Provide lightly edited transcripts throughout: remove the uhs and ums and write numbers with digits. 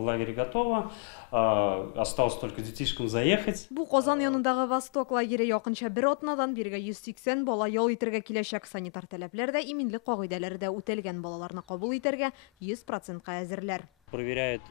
Лагерь готово, осталось только детишкам заехать. Бу Козан янындагы Восток лагере якынча бер атнадан бирге 180 бала ял итәргә киләчәк. Санитар таләпләр дә, иминлек кагыйдәләре дә үтәлгән, балаларны кабул итәргә 100%-ка әзерләр. Проверяет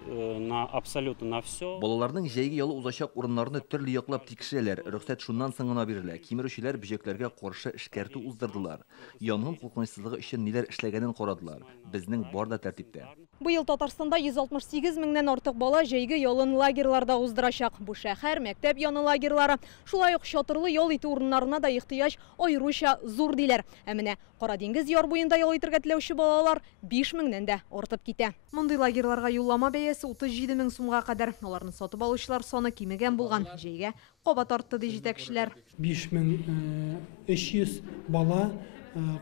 абсолютно на все. Балаларның җәйге ялы узачак урыннарны төрле яклап тикшерәләр. Рөхсәт шуннан соң гына бирелә. Кимерүчеләр бөҗәкләргә каршы эшкәртү уздырдылар. Янгын куркынычсызлыгы өчен ниләр эшләгәнен карадылар. Безнең бар да тәртиптә. Быел Татарстанда 168 меңнән артык бала җәйге ялын лагерьларда уздырачак. Бу шәһәр, мәктәп яны лагерьлары, шулай ук чатырлы ял итү урыннарына да ихтыяҗ аеруча зур диләр. Ә менә Кара диңгез яр буенда ял итәргә теләүче балалар 5 меңнән дә артып китә. Мондый лагерьларга юллама бәясе 37 мең сумга кадәр. Аларны сатып алучылар саны кимегән булган. Җәйгә кабат артты ди җитәкчеләр. 5300 бала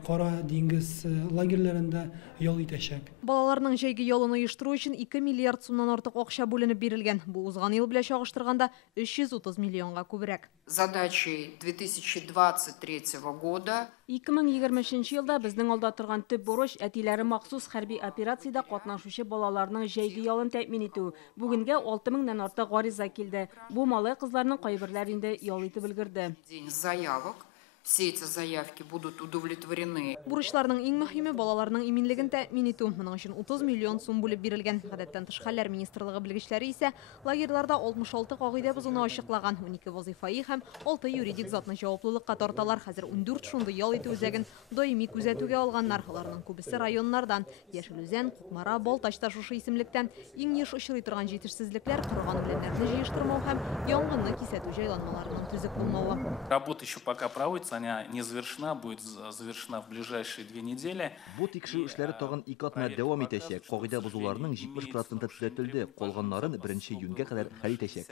Кара диңгез лагерьләрендә ял итәчәк. Балаларның җәйге ялын оештыру өчен 2 миллиард сумнан артык акча бүленеп бирелгән. Бу узган ел белән чагыштырганда 330 миллионга күбрәк. Задачей 2023 года 2023 елда безнең алда торган төп бурыч әтиләре махсус хәрби операциядә катнашучы балаларның җәйге ялын тәэмин итү. Бүгенгә 6 меңнән артык гариза килде. Бу малай кызларның кайберләр инде ял итеп өлгерде. день заявок. Все эти заявки будут удовлетворены. Бурычларның иң мөһиме балаларның иминлеген тәэмин итү. Моның өчен 30 миллион сум бүлеп бирелгән. Гадәттән тыш хәлләр министрлыгы белгечләре исә лагерьларда 66 кагыйдә бозуны ачыклаган. 12 вазифаи һәм 6 юридик затны җаваплылыкка тарталар. Хәзер 14 шундый ял итү үзәген даими күзәтүгә алганнар. Аларның күбесе районнардан. Яшелүзән, Кукмара, Балтачта шушы исемлектән. Иң еш очрый торган җитешсезлекләр корган үләннәрне җыештырмау һәм янгынны кисәтү җайланмаларының төзек булмавы. Работа еще пока проводится, она не завершена, будет завершена в ближайшие 2 недели. Бу тикшерү эшләре тагын 2 атна дәвам итәчәк. Кагыйдә бозуларның 70% төзәтелде. Калганнарын 1 июньгә кадәр хәл итәчәк.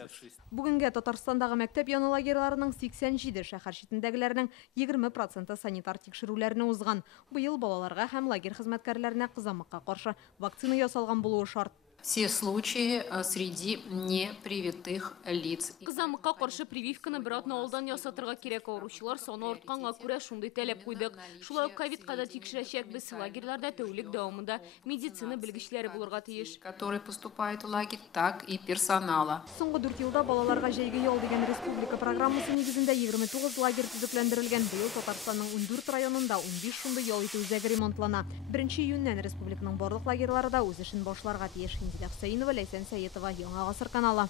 Бүгенгә Татарстандагы мәктәп яны лагерьларының 87, шәһәр читендәгеләрнең 20% санитар тикшерүләрне узган. Быел балаларга һәм лагерь хезмәткәрләренә кызамыкка каршы вакцина ясалган булуы шарт. Все случаи среди непривитых лиц. Кызамыкка каршы прививканы бер атна алдан ясатырга кирәк. Авыручылар саны артканга күрә шундый таләп куйдык. Шулай ук ковидка да тикшерәчәкбез. Лагерьларда тәүлек дәвамында медицина белгечләре булырга тиеш. Которые поступают в лагерь, так и персонала. Соңгы 4 елда балаларга җәйге ял дигән республика программасы нигезендә 29 лагерь төзекләндерелгән. Быел Татарстанның 14 районында 15 шундый ял итү үзәге ремонтлана. 1 июньнән республиканың барлык лагерьларында үз эшен башларга тиеш. Хусаинова, Ләйсән Сәетова, Яңа гасыр каналы.